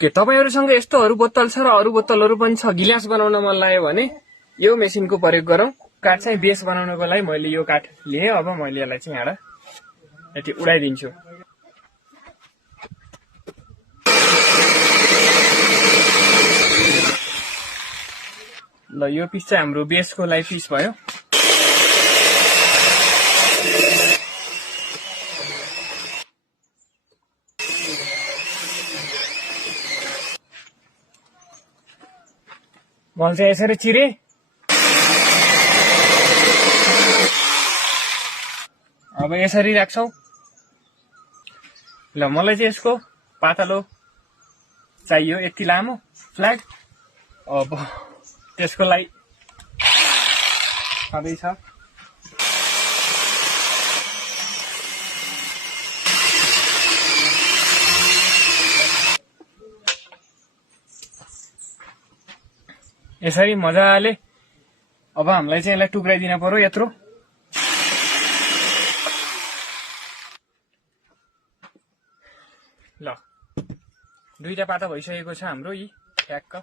के तपाईहरुसँग यस्तो अरु बोतल छ र अरु बोतलहरु पनि छ गिलास बनाउन मन लाग्यो भने यो मेसिनको प्रयोग गरौं। काठ चाहिँ बेस बनाउनको लागि मैले यो काठ लिए। अब मैले यसलाई चाहिँ यहाँ यति उडाइदिन्छु। ल यो पिस चाहिँ हाम्रो बेसको लागि पिस भयो। मैले चाहिँ यसरी चिरे। अब यसरी राख्छौं। ल मलाई चाहिँ यसको पातलो चाहियो, यति लामो फ्ल्याग। अब त्यसको लागि सधैँ छ यसरी मजाले। अब हामीलाई चाहिँ यसलाई टुक्राइदिन पर्यो यत्रो। ल दुईटा पाता भइसकेको छ हाम्रो यी ठ्याक्क।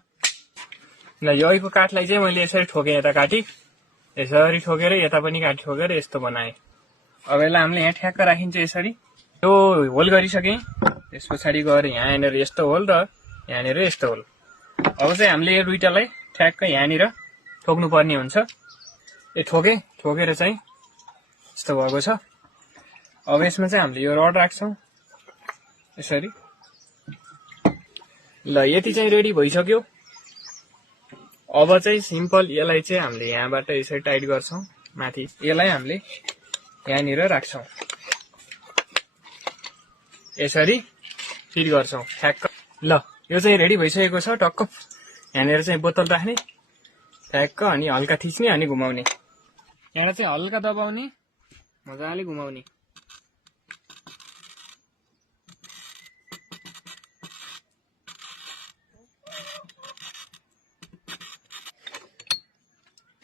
ल यहीको काठलाई चाहिँ मैले यसरी ठोके, यता काटी यसरी ठोकेर यता पनि काटी ठोकेर यस्तो बनाए। अब यसलाई हामीले यहाँ ठ्याक्क राखिन्छ यसरी। यो होल गरिसके। त्यस पछाडि गएर यहाँनिर यस्तो होल र यहाँनिर यस्तो होल। अब चाहिँ हामीले यो दुईटालाई ठ्याक्क यहाँनिर ठोक्नु पर्ने हुन्छ। यो ठोकेर चाहिँ यस्तो भएको छ। अब यसमा चाहिँ हामीले यो रड राख्छौं यसरी। ल यति चाहिँ रेडी भइसक्यो। अब चाहिँ सिम्पल यसलाई चाहिँ हामीले यहाँबाट यसरी टाइट गर्छौं माथि। यसलाई हामीले यहाँनिर राख्छौं यसरी फिट गर्छौं ठ्याक्क। ल यो चाहिँ रेडी भइसकेको छ टक्क। यहाँनिर चाहिँ बोतल राख्ने ठ्याक्क, अनि हल्का थिच्ने अनि घुमाउने। यहाँ चाहिँ हल्का दबाउने, मजाले घुमाउने।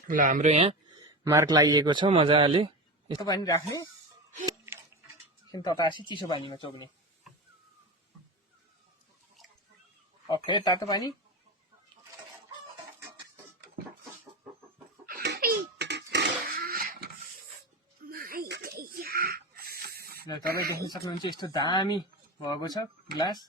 ल हाम्रो यहाँ मार्क लागिएको छ मजाले। यस्तो पानी राख्ने, ततासी चिसो पानीमा चोक्ने। ओके तातो पानी। ल तपाईँ देख्न सक्नुहुन्छ यस्तो दामी भएको छ ग्लास।